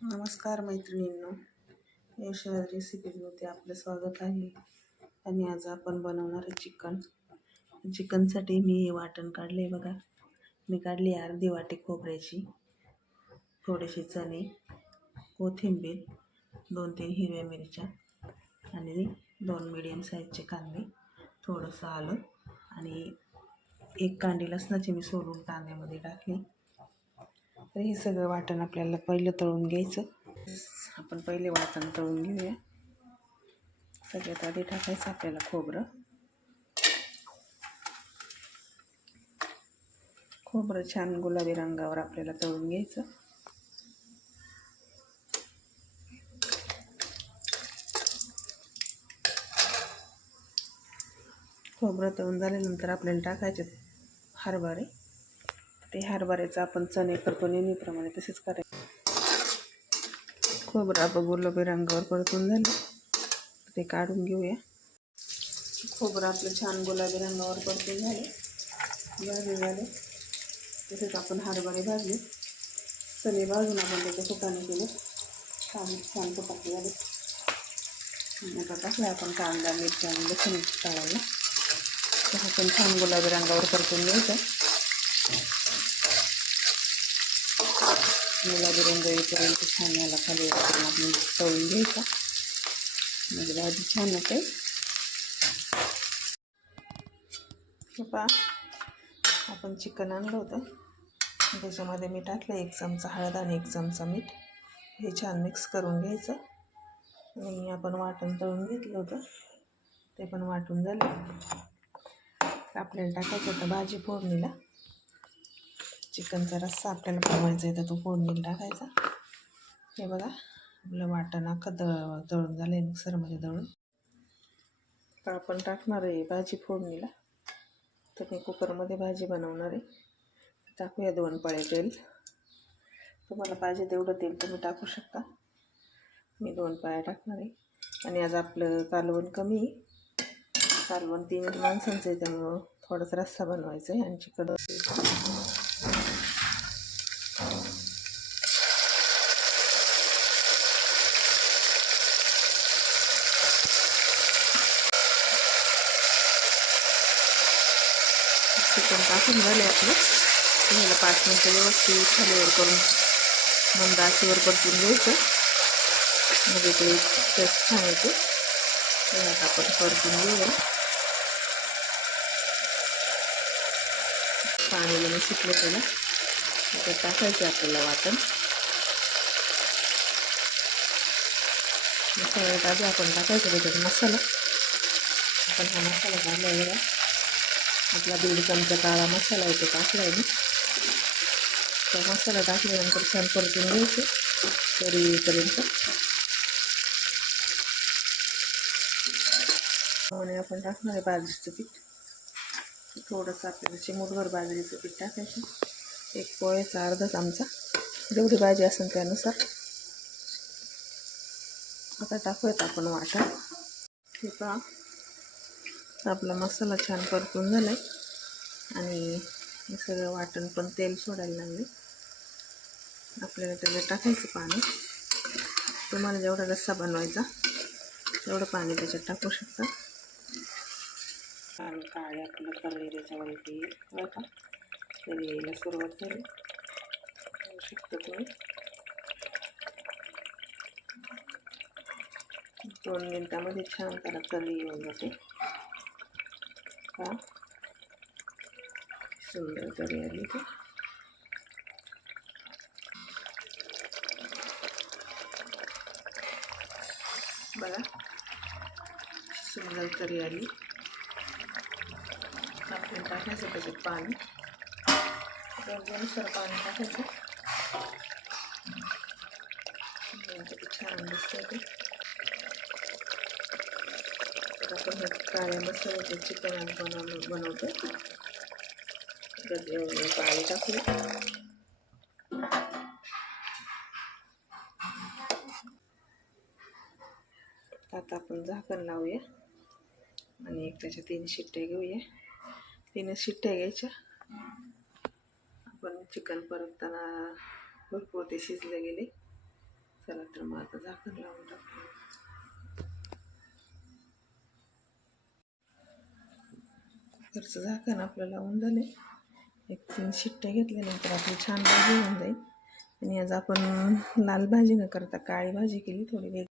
नमस्कार मैत्रिणींनो, यशा रेसिपीजमध्ये आपलं स्वागत आहे. आणि आज आपण बनवणार आहे चिकनसाठी मी वाटण काढले बघा. मी काढली अर्धी वाटी खोबऱ्याची, थोडेसे चणे, कोथिंबीर, 2-3 हिरव्या मिरच्या आणि 2 मिडियम साईजचे कांदे, थोडंसं आलं आणि 1 कांडी लसणाची मी सोलून कांद्यामध्ये टाकली. तर हे सगळं वाटण आपल्याला पहिलं तळून घ्यायचं. आपण पहिले वाटण तळून घेऊया. सगळ्यात आधी टाकायचं आपल्याला खोबरं. खोबरं छान गुलाबी रंगावर आपल्याला तळून घ्यायचं. खोबरं तळून झाल्यानंतर आपल्याला टाकायचे हरभरे. ते हरभऱ्याचं आपण चणे करतो नेहमीप्रमाणे तसेच करायचं. खोबरं आपण गुलाबी रंगावर परतून झालं ते काढून घेऊया. खोबरं आपलं छान गुलाबी रंगावर परतून झाले. तसेच आपण हरभरे भाजले, चणे भाजून आपण त्याचे फुटाणे केले, छान फुटाणे झाले. आता टाकले आपण कांदा, मिरच्या आणि लसूण टाळायला. तर आपण छान गुलाबी रंगावर परतून घ्यायचं. गुलाबी रंग येईपर्यंत छान याला खाली आपण तळून घ्यायचा. म्हणजे भाजी छान होते. पहा, आपण चिकन आणलं होतं, त्याच्यामध्ये मी टाकलं 1 चमचा हळद आणि 1 चमचा मीठ. हे छान मिक्स करून घ्यायचं. आणि आपण वाटण तळून घेतलं होतं ते पण वाटून झालं. आपल्याला टाकायचं होतं भाजी फोडणीला. चिकनचा रस्सा आपल्याला बनवायचा आहे तर तो फोडणीला टाकायचा. हे बघा, आपलं वाटण अख्खं तळून झालं आहे मिक्सरमध्ये दळून. तर आपण टाकणार आहे भाजी फोडणीला. तर मी कुकरमध्ये भाजी बनवणार आहे. टाकूया 2 पळ्या तेल. तुम्हाला पाहिजे तेवढं तेल तुम्ही टाकू शकता. मी 2 पळ्या टाकणार आहे. आणि आज आपलं कालवण कमी, कालवण 3 माणसांचं आहे, त्यामुळं थोडासा रस्सा बनवायचा आहे. आणि चिकन टाकून झाले आपलं. तुम्हाला 5 मिनटं व्यवस्थित खालीवर करून मंद आचेवर परतून घ्यायचं. म्हणजे ते टेस्ट छान येते. आता आपण परतून घेऊया. पाणीला मी सुकलं त्याला. आता टाकायचं आपल्याला वाटण. सगळ्यात आधी आपण टाकायचं त्याच्यात मसाला. आपण हा मसाला टाकला आहे. आपला 1.5 चमचा काळा मसाला आहे तो टाकला आहे मी. तो मसाला टाकल्यानंतर छान परतून घ्यायचं तरी येईपर्यंत. आणि आपण टाकणार आहे बाजरीचं पीठ. थोडंसं आपल्याला चिमूटभर बाजरीचं पीठ टाकायचं. 1 पोळ्याचा अर्धा चमचा, जेवढी भाजी असेल त्यानुसार. आता टाकूयात आपण वाटण. हे पहा, आपला मसाला छान परतून झाला आहे आणि सगळं वाटण पण तेल सोडायला लागले. आपल्याला त्याला टाकायचं पाणी. तुम्हाला जेवढा रस्सा बनवायचा तेवढं पाणी त्याच्यात टाकू शकता. आणि काळे आपलं कलर याच्यावरती बघा तरी यायला सुरुवात झाली. होऊ शकतं तुम्ही 2 मिनिटामध्ये छान त्याला कलर येऊन जाते. का सुंदर तरी आली ते. बघा सुंदर तरी आली. आपल्याला टाकायचं त्याच्यात पाणी. गरजेनुसार पाणी टाकायचं. किती छान दिसतं ते. आपण हे काळ्या मसाल्याचे चिकन आज बनवतो. पाणी टाकूया. आता आपण झाकण लावूया आणि त्याच्या 3 शिट्ट्या घेऊया. 3 शिट्ट्या घ्यायच्या. आपण चिकन परतताना भरपूर ते शिजले गेले. आता झाकण लावून टाकू. कुकरचं झाकण आपलं लावून झाले. 1-3 शिट्ट्या घेतल्यानंतर आपली छान भाजी होऊन जाईल. आणि आज आपण लाल भाजी न करता काळी भाजी केली थोडी वेगळी.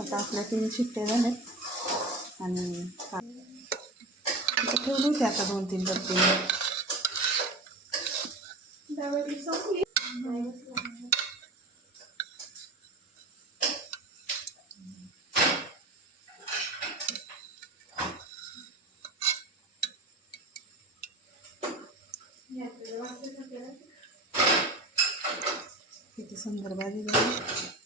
आता आपल्या 3 शिट्ट्या झाल्यात आणि ठेवली होती आता 2-3 बत्ती. किती सुंदर भाजी झाली.